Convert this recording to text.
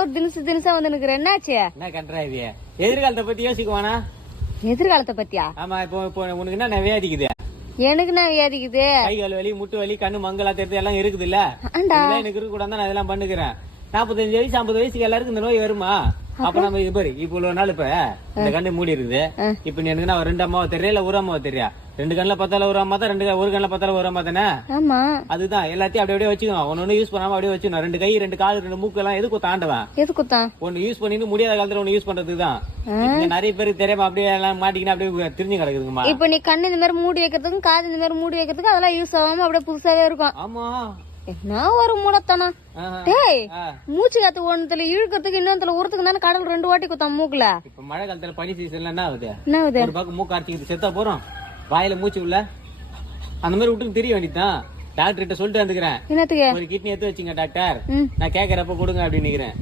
ஒரு தினசு தினசா வந்து நிக்கிற என்னாச்சு? என்ன இது? எதிர்காலத்தை பத்தி யோசிக்குவானா? எதிர்காலத்தை பத்தியா? ஆமா இப்போ இப்போ உனக்கு என்ன நிறைய இருக்குது எனக்கு நான் வியாதிக்குது? கை கால் வலி முட்டு வலி கண்ணு மங்களா தெரிஞ்சு எல்லாம் இருக்குது இல்ல எனக்கு இருக்க கூடாது நான் இதெல்லாம் பண்ணுகிறேன். நாற்பத்தஞ்சு வயசு ஐம்பது வயசுக்கு எல்லாருக்கும் இந்த நோய் வருமா? அப்ப நம்ம இது பாரு இப்ப இவ்வளவு நாள் இப்ப இந்த கண்ணு மூடி இருக்குது. இப்ப நீ எனக்கு நான் ரெண்டு அம்மாவை தெரியா இல்ல ஒரு அம்மாவை தெரியா? ரெண்டு கண்ணுல பார்த்தால ஒரு அம்மா தான் ரெண்டு ஒரு கண்ணுல பார்த்தால ஒரு அம்மா தானே? ஆமா. அதுதான் எல்லாத்தையும் அப்படியே அப்படியே வச்சுக்கோ ஒன்னு யூஸ் பண்ணாம அப்படியே வச்சுக்கணும். ரெண்டு கை ரெண்டு கால் ரெண்டு மூக்கு எல்லாம் எதுக்கு தாண்டவன் எது குத்தான் ஒன்னு யூஸ் பண்ணிட்டு முடியாத காலத்துல ஒன்னு யூஸ் பண்றதுக்கு தான் நிறைய பேருக்கு தெரியாம அப்படியே எல்லாம் மாட்டிக்கின்னு அப்படியே தெரிஞ்சு கிடக்குதுங்கம்மா. இப்ப நீ கண்ணு இந்த மாதிரி மூடி வைக்கிறதுக்கும் காது இந்த மாதிரி மூடி வைக்கிறதுக்கும் அதெல்லாம் யூஸ் ஆகாம அப்படியே புதுசாவே இருக்கும். ஆமா. என்ன ஒரு மூடத்தனம். டேய். மூச்சு காத்து ஒண்ணுத்துல இழுக்கிறதுக்கு இன்னொருத்துல உரத்துக்கு தானே கடல் ரெண்டு வாட்டி குத்தான் மூக்குல. இப்ப மழை காலத்துல பனி சீசன்ல என்ன ஆகுது? என்ன ஆகுது? ஒரு பக்கம் மூக்கு அரைச்சிக்கிட்டு செத்தா போறோம். வாயில மூச்சு உள்ள. அந்த மாதிரி விட்டுக்கு தெரிய வேண்டியதுதான். டாக்டர் கிட்ட சொல்லிட்டு வந்துக்கிறேன். என்னத்துக்கு? ஒரு கிட்னி எடுத்து வச்சுங்க டாக்டர். நான் கேக்குறப்ப கொடுங்க அப்படின்னு நிக்கிறேன்